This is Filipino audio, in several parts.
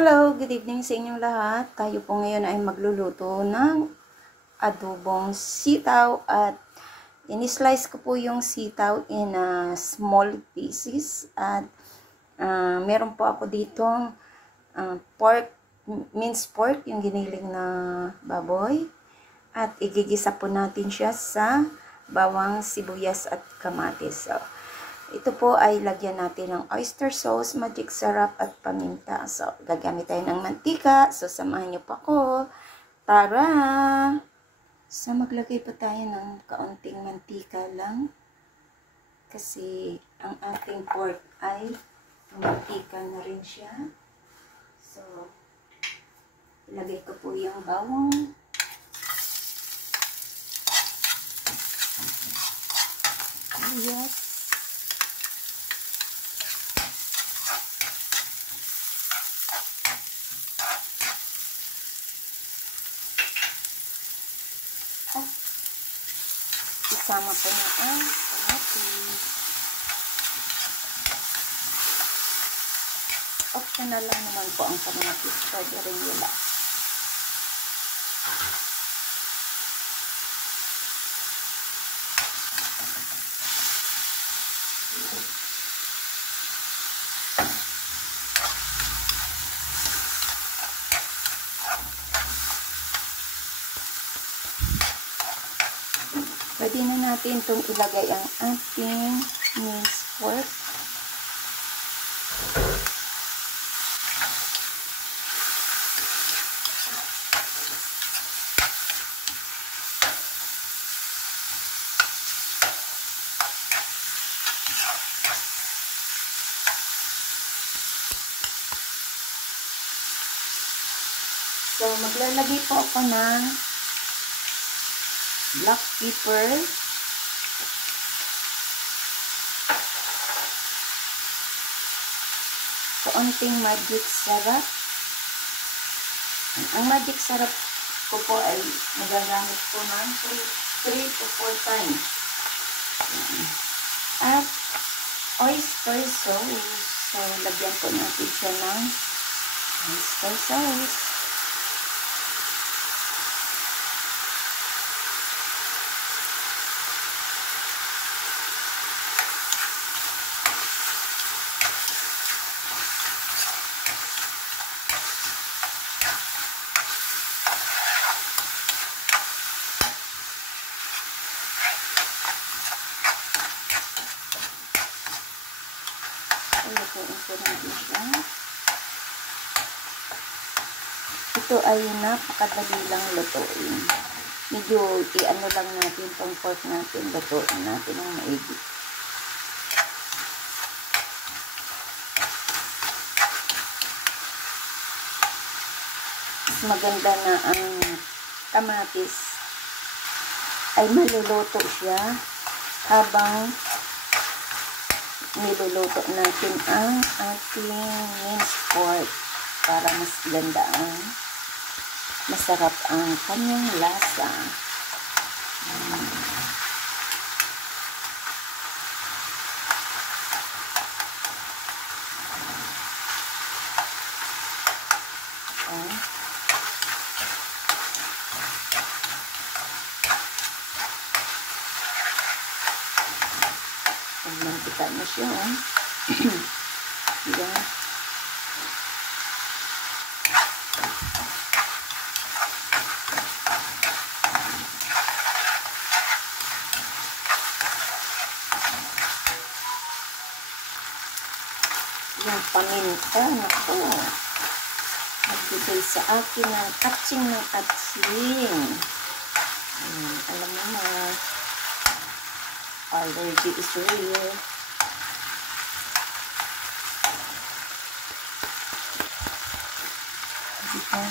Hello, good evening sa inyong lahat. Tayo po ngayon ay magluluto ng adobong sitaw at in-slice ko po yung sitaw in small pieces at meron po ako ditong minced pork, yung giniling na baboy, at igigisa po natin siya sa bawang, sibuyas at kamatis. So, ito po ay lagyan natin ng oyster sauce, magic syrup at paminta. So, gagamit tayo ng mantika. So, samahan niyo pa ako. Tara! So, maglagay pa tayo ng kaunting mantika lang. Kasi, ang ating pork ay mantika na rin siya. So, ilagay ko po yung bawang. Yes. Isama po na ang kamatis. Optional lang naman po ang kamatis. Pwede rin wala. Pwede na natin itong ilagay ang ating minced pork. So, maglalagay po ako ng black pepper, kaunting magic syrup. Ang magic syrup ko po ay magagamit po ng 3 to 4 times. At oyster sauce. So, lagyan po natin siya ng oyster sauce. Lutuin po natin siya. Ito ay napakadali lang lutuin. Medyo i-ano lang natin itong pork natin. Lutuin natin ng maigi. Mas maganda na ang kamatis ay maluluto siya habang niluluto natin ang ating minced pork para mas ganda ang masarap ang kanyang lasa. Mantika na siya, diba? Yung paminta, naku, nagbigay sa akin ng atsing. Alam mo na, allergy is real. Diba?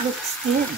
Looks good.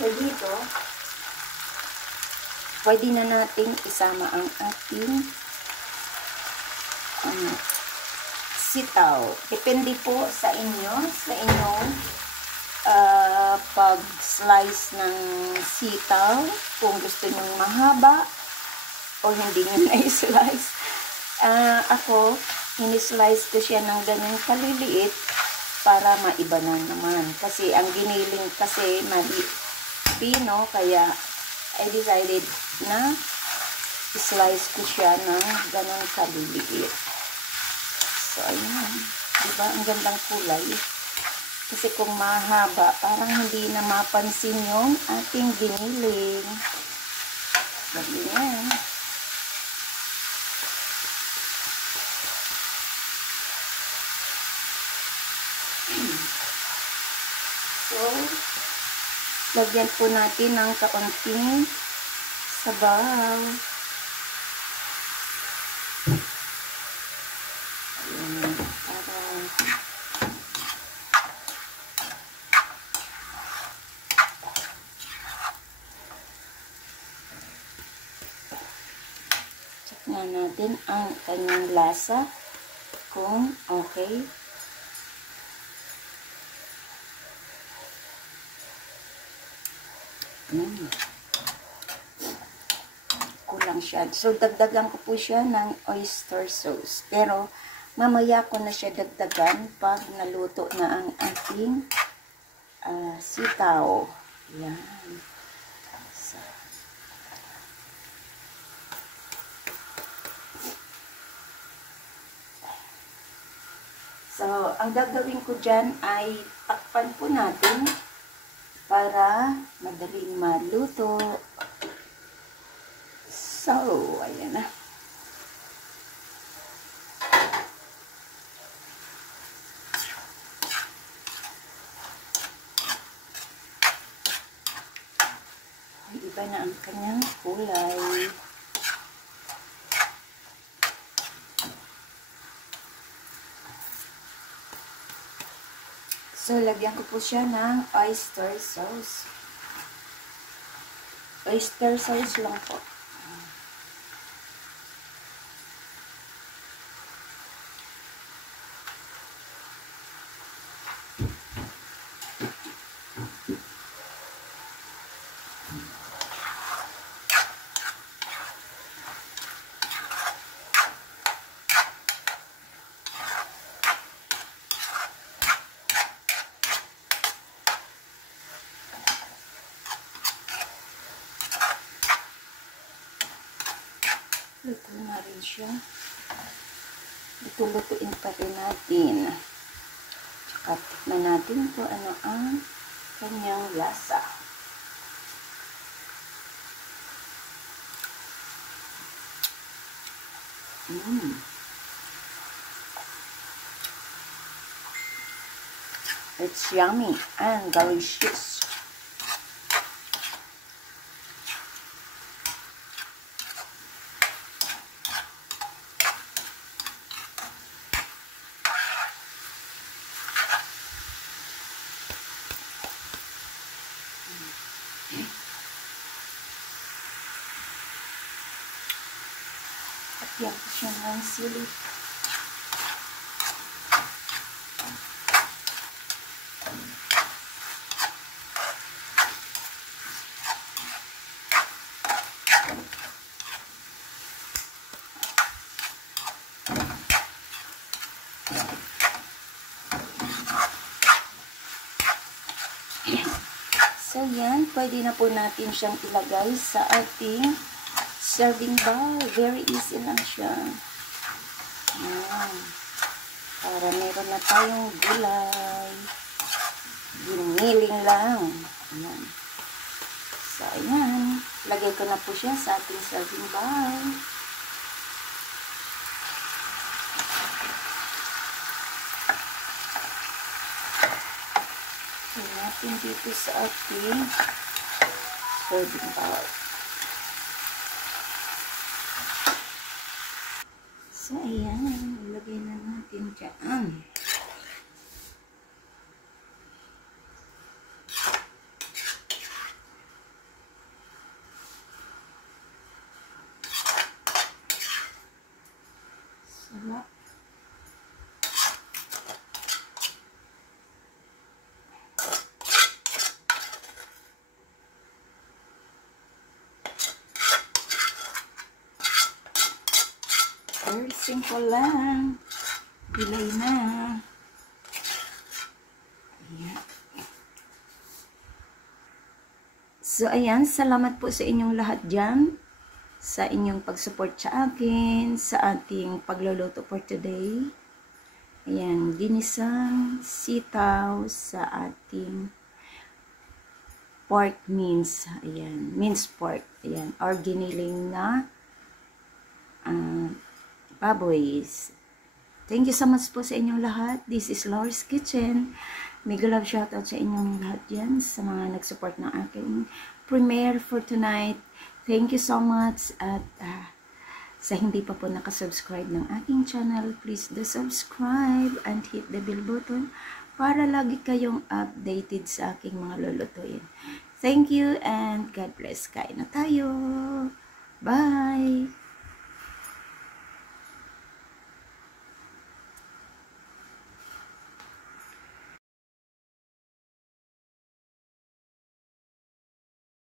So dito, pwede na nating isama ang ating sitaw. Depende po sa inyo, sa inyong pag-slice ng sitaw. Kung gusto nyo mahaba o hindi nyo na-slice. Ako, in-slice ko siya ng ganyan kaliliit para maiba na naman. Kasi ang giniling kasi pino, kaya I decided na slice ko siya ng ganun kaliliit. So, ayan. Diba? Ang gandang kulay. Kasi kung mahaba, parang hindi na mapansin yung ating giniling. Ganyan. So, lagyan po natin ng kaunting sabaw. Ayan, check nga natin ang kanyang lasa kung okay. Kulang siya. So, dagdagan ko po siya ng oyster sauce. Pero, mamaya ko na siya dagdagan pag naluto na ang ating sitaw. Yan. So, ang gagawin ko dyan ay takpan po natin para madaling maluto. So, ayan na. Iba na ang kanyang kulay. So, lagyan ko po siya ng oyster sauce. Oyster sauce lang po. Luto na rin siya. Lutuin pa rin natin. Tsaka tikman natin kung ano ang kanyang lasa. It's yummy and delicious. At yan po siya ng sili. So, yan. Pwede na po natin siyang ilagay sa ating serving bowl. Very easy lang siya. Ayan. Para meron na tayong gulay. Giniling lang. Ayan. So, ayan. Lagay ko na po siya sa ating serving bowl. Natin dito sa ating serving bowl. So, ayan. Ilagay na natin dyan. Sarap. Very simple lang. Pilay na. Ayan. So, ayan. Salamat po sa inyong lahat dyan. Sa inyong pag-support sa akin. Sa ating pagluluto for today. Ayan. Ginisang sitaw sa ating pork mince. Ayan. Minced pork. Ayan. Or giniling na baboy. Thank you so much po sa inyong lahat. This is Laurie's Kitchen. Mega love shoutout sa inyong lahat yan, sa mga nag-support ng aking premiere for tonight. Thank you so much. At sa hindi pa po nakasubscribe ng aking channel, please do subscribe and hit the bell button para lagi kayong updated sa aking mga lulutuin. Thank you and God bless. Kain na tayo. Bye!